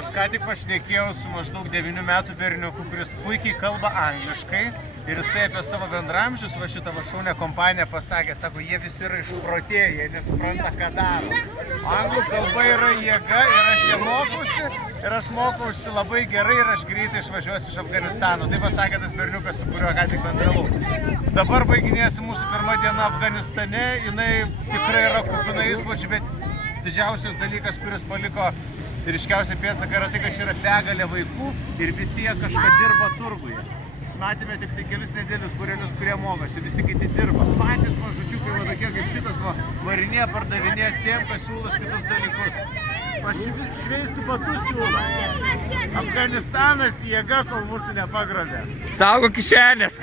Aš ką tik pašnekėjau su maždaug 9 metų berniuku, kuris puikiai kalba angliškai ir jisai apie savo bendramžius, va šitą šaunę kompaniją pasakė, sako, jie visi yra išprotėję, jie nesupranta, ką daro. Anglų kalba yra jėga ir aš ją mokausi ir aš mokausi labai gerai ir aš greitai išvažiuosiu iš Afganistano. Tai pasakė tas berniukas, su kuriuo ką tik bendravau. Dabar baiginėsi mūsų pirma diena Afganistane, jinai tikrai yra kupina įspūdžių, bet didžiausias dalykas, kuris paliko ryškiausia pėdsaka yra tai, kad čia yra begalė vaikų ir visi jie kažką dirba turguje. Matėme tik tai kelis nedėlius būrelius, kurie mokosi, visi kiti dirba. Patys mažučiukai, va tokie kaip šitas, varinė, pardavinė, sėmka, siūlas, kitus dalykus. Šveisti batus siūlo. Afganistanas jėga, kol mūsų nepagrobė. Saugo kišenės.